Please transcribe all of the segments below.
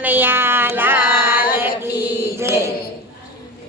કનૈયા લાલ કી જય।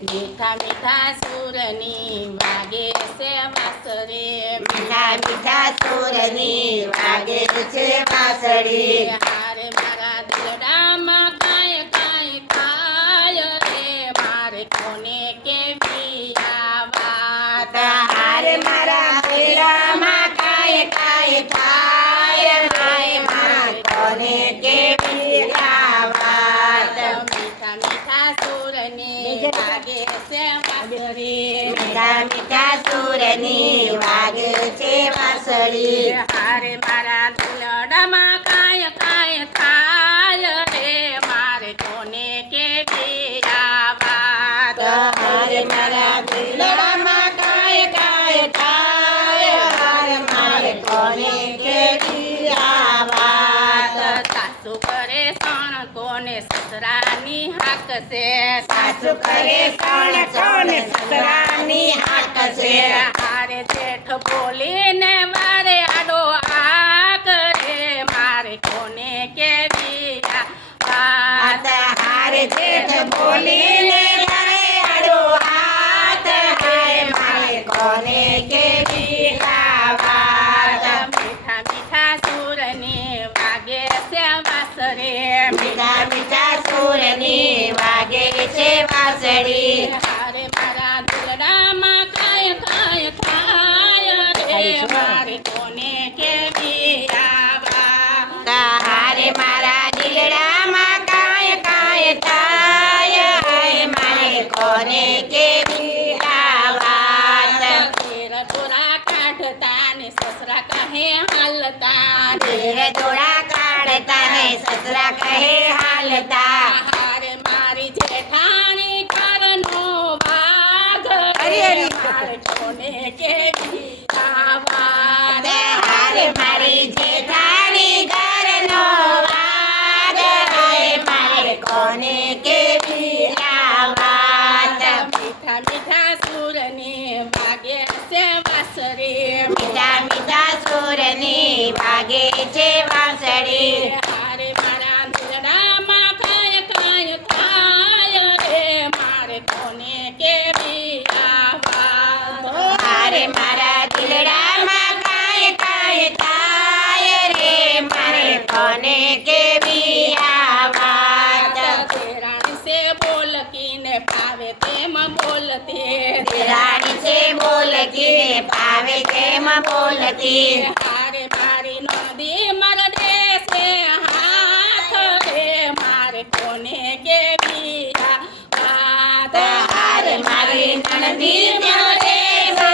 મીઠા મીઠા સુરની વાગે છે વાંસળી, મીઠા મીઠા સુરની વાગે છે વાંસળી। હારે મારા દિલડામાં કાંઈ કાંઈ થાય રે, મારે કોને કેવી આ વાત। હારે મારા દિલમાં કાંઈ કાંઈ થાય હાય મારે કોને કેવી આ વાત। મીઠા મીઠા સુરની વાગે છે વાંસળી, મીઠા મીઠા સુરની વાગે છે વાંસળી। હારે મારા દિલડામાં કાંઈ કાંઈ થાય રે, મારે કોને કેવી આ વાત। હારે મારા દિલમાં કાંઈ કાંઈ થાય હાય મારે કોને કેવી આ વાત। સાસુ કરે સણ કોને સસરાની હાક છે, સાસુ કરે સણ કોને સસરાની હાક છે। હારે જેઠ બોલીને વારે આડો આ કરે, મારે કોને કેવી આ વાત। હારે જેઠ બોલીને મારે આડો હાથ હાય મારે કોને કેવી આ વાત। મીઠા મીઠા સુરની વાગે છે વાંસળી, મીઠા મીઠા સુરની વાગે છે વાંસળી। હારે મારા દિલડામાં કાંઈ કાંઈ થાય રે, મારે કોને કેવી આ વાત। હારે મારા દિલડામાં કાંઈ કાંઈ થાય હાય મારે કોને કેવી આ વાત। ઘેર દોરા કાઢતા ને સસરા કહે હાલતા, ઘેર દોડા કાઢતા ને સસરા કહે હાલતા। હારે મારી જેઠાણી કરનો વાઘ હરી રે, હરી। મારે કોને કેવી આ વાત। હારે મારી જેઠાણી ઘરનો વાગ હાય મારે કોને કેવી આ વાત। મીઠા મીઠા સુરની વાગે છે વાંસળી, મીઠા મીઠા સુરની વાગે છે વાંસળી। હારે મારા દિલડામાં કાંઈ કાંઈ થાય રે, મારે કોને કેવી આ વાત। હારે મારા દિલડામાં કાંઈ કાંઈ થાય રે મારે કોને કેવી આ વાત। દેરાણી છે બોલકીને પાવે તેમ બોલતી, દેરાણી છે બોલતી પાવે તેમ બોલતી। હારે મારી નદી મારા દેશે હાથ રે, મારે કોને કેવી આ વાત। હારે મારી નણંદી મળે છે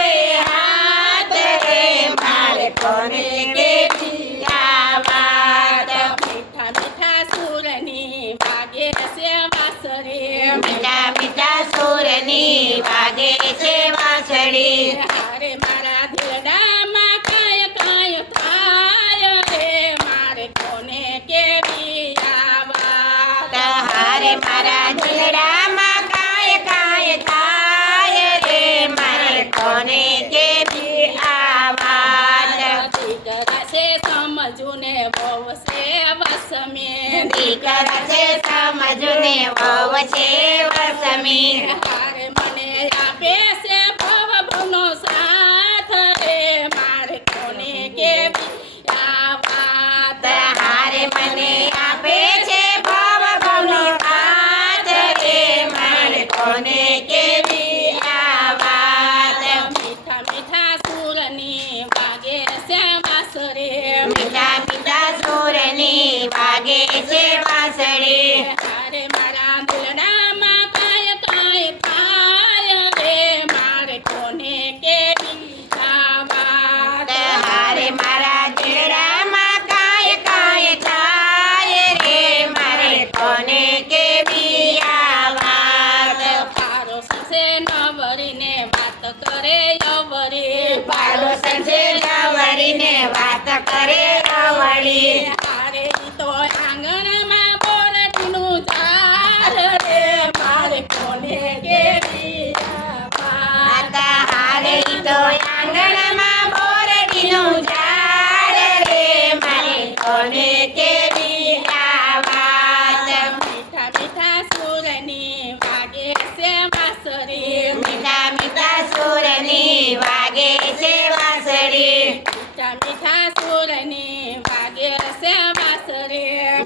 હાથ રે મારે કોને કેવી આ વાત। મીઠા મીઠા સુરની વાગે છે વાંસળી, મીઠા મીઠા સુરની વાગે છે વાંસળી। હારે મારા દિલડામાં કાંઈ કાંઈ થાય રે, મારે કોને કેવી આ વાત। હારે મારા દિલડામાં કાંઈ કાંઈ થાય રે મારે કોને કેવી આ વાત। દીકરા છે સમજુ ને બહુ છે વસમી, દીકરા છે સમજુ ને વહુ છે વસમી। હારે મને આપે છે ભવ ભવનો સાથ રે, મારે કોને કેવી આ વાત। હારે મને આપે છે ભવ ભવનો સાથ રે મારે કોને કેવી આ વાત। મીઠા મીઠા સુરની વાગે છે વાંસળી, મીઠા મીઠા સુરની વાગે છે વાંસળી। હારે મારા દિલડામાં કાંઈ કાંઈ થાય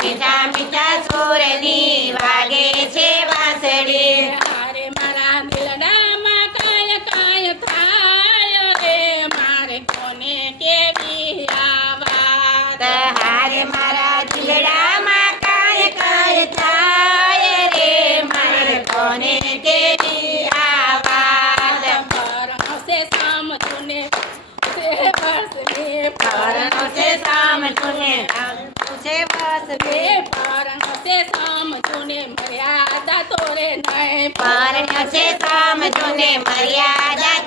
મીઠા મીઠા સુરની વાગે છે વાંસળી હારે મારા દિલડામાં કાય કાય થાય રે મારે કોને કેવી આ વાત હારે મારા દિલડામાં કાય કાય થાય રે મારે કોને કેવી આ વાત પરણો છે સમજુને તે બસને પરણો છે સામટુને છે બસને પરણો છે સમજુને મર્યાદા તોરે નહીં પરણો છે સામટુને મર્યાદા